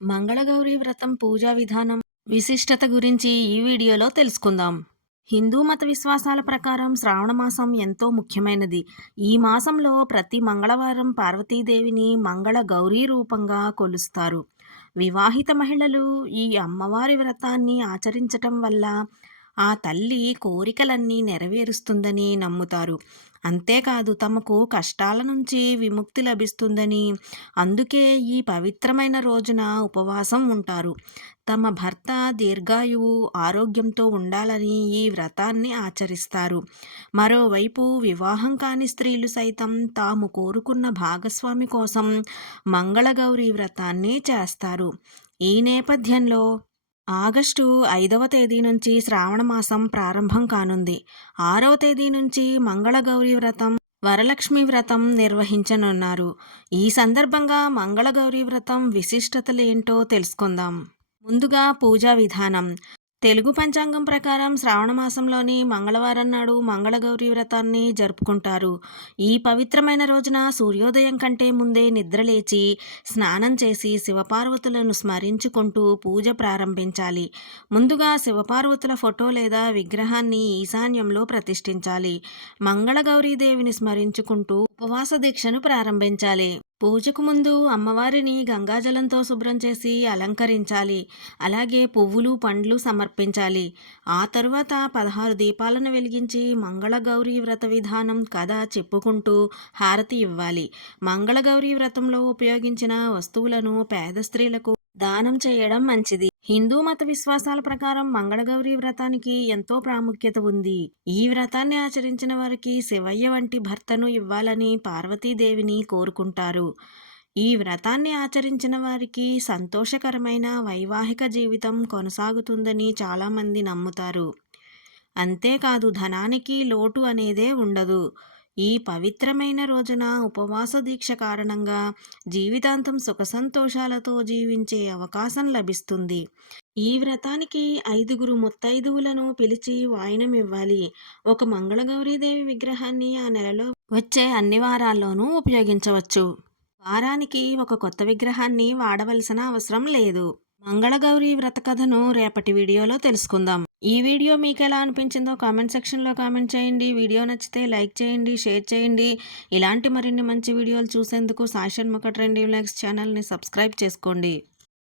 మంగళగౌరి వ్రతం పూజా విధానం, విశిష్టత గురించి ఈ వీడియోలో తెలుసుకుందాం. హిందూ మత విశ్వాసాల ప్రకారం శ్రావణ మాసం ఎంతో ముఖ్యమైనది. ఈ మాసంలో ప్రతి మంగళవారం పార్వతీదేవిని మంగళ గౌరీ రూపంగా కొలుస్తారు. వివాహిత మహిళలు ఈ అమ్మవారి వ్రతాన్ని ఆచరించటం వల్ల ఆ తల్లి కోరికలన్నీ నెరవేరుస్తుందని నమ్ముతారు. అంతేకాదు తమకు కష్టాల నుంచి విముక్తి లభిస్తుందని, అందుకే ఈ పవిత్రమైన రోజున ఉపవాసం ఉంటారు. తమ భర్త దీర్ఘాయువు, ఆరోగ్యంతో ఉండాలని ఈ వ్రతాన్ని ఆచరిస్తారు. మరోవైపు వివాహం కాని స్త్రీలు సైతం తాము కోరుకున్న భాగస్వామి కోసం మంగళగౌరి వ్రతాన్ని చేస్తారు. ఈ నేపథ్యంలో ఆగస్టు 5వ తేదీ నుంచి శ్రావణ మాసం ప్రారంభం కానుంది. 6వ తేదీ నుంచి మంగళగౌరి వ్రతం, వరలక్ష్మి వ్రతం నిర్వహించనున్నారు. ఈ సందర్భంగా మంగళగౌరి వ్రతం విశిష్టతలేంటో తెలుసుకుందాం. ముందుగా పూజా విధానం. తెలుగు పంచాంగం ప్రకారం శ్రావణ మాసంలోని మంగళవారం నాడు మంగళగౌరి వ్రతాన్ని జరుపుకుంటారు. ఈ పవిత్రమైన రోజున సూర్యోదయం కంటే ముందే నిద్రలేచి స్నానం చేసి శివపార్వతులను స్మరించుకుంటూ పూజ ప్రారంభించాలి. ముందుగా శివపార్వతుల ఫోటో లేదా విగ్రహాన్ని ఈశాన్యంలో ప్రతిష్ఠించాలి. మంగళగౌరీదేవిని స్మరించుకుంటూ ఉపవాస దీక్షను ప్రారంభించాలి. పూజకు ముందు అమ్మవారిని గంగాజలంతో శుభ్రం చేసి అలంకరించాలి. అలాగే పువ్వులు, పండ్లు సమర్పించాలి. ఆ తరువాత 16 దీపాలను వెలిగించి మంగళగౌరి వ్రత విధానం కథ చెప్పుకుంటూ హారతి ఇవ్వాలి. మంగళగౌరి వ్రతంలో ఉపయోగించిన వస్తువులను పేద స్త్రీలకు దానం చేయడం మంచిది. హిందూ మత విశ్వాసాల ప్రకారం మంగళగౌరి వ్రతానికి ఎంతో ప్రాముఖ్యత ఉంది. ఈ వ్రతాన్ని ఆచరించిన వారికి శివయ్య వంటి భర్తను ఇవ్వాలని పార్వతీదేవిని కోరుకుంటారు. ఈ వ్రతాన్ని ఆచరించిన వారికి సంతోషకరమైన వైవాహిక జీవితం కొనసాగుతుందని చాలామంది నమ్ముతారు. అంతేకాదు ధనానికి లోటు అనేదే ఉండదు. ఈ పవిత్రమైన రోజున ఉపవాస దీక్ష కారణంగా జీవితాంతం సుఖ సంతోషాలతో జీవించే అవకాశం లభిస్తుంది. ఈ వ్రతానికి 5గురు ముత్తైదువులను పిలిచి వాయినం ఇవ్వాలి. ఒక మంగళగౌరీదేవి విగ్రహాన్ని ఆ నెలలో వచ్చే అన్ని వారాల్లోనూ ఉపయోగించవచ్చు. వారానికి ఒక కొత్త విగ్రహాన్ని వాడవలసిన అవసరం లేదు. మంగళగౌరి వ్రత కథను రేపటి వీడియోలో తెలుసుకుందాం. ఈ వీడియో మీకు ఎలా అనిపించిందో కామెంట్ సెక్షన్లో కామెంట్ చేయండి. వీడియో నచ్చితే లైక్ చేయండి, షేర్ చేయండి. ఇలాంటి మరిన్ని మంచి వీడియోలు చూసేందుకు సాయి షణ్ముఖ ట్రెండింగ్ వ్లాగ్స్ ఛానల్ని సబ్స్క్రైబ్ చేసుకోండి.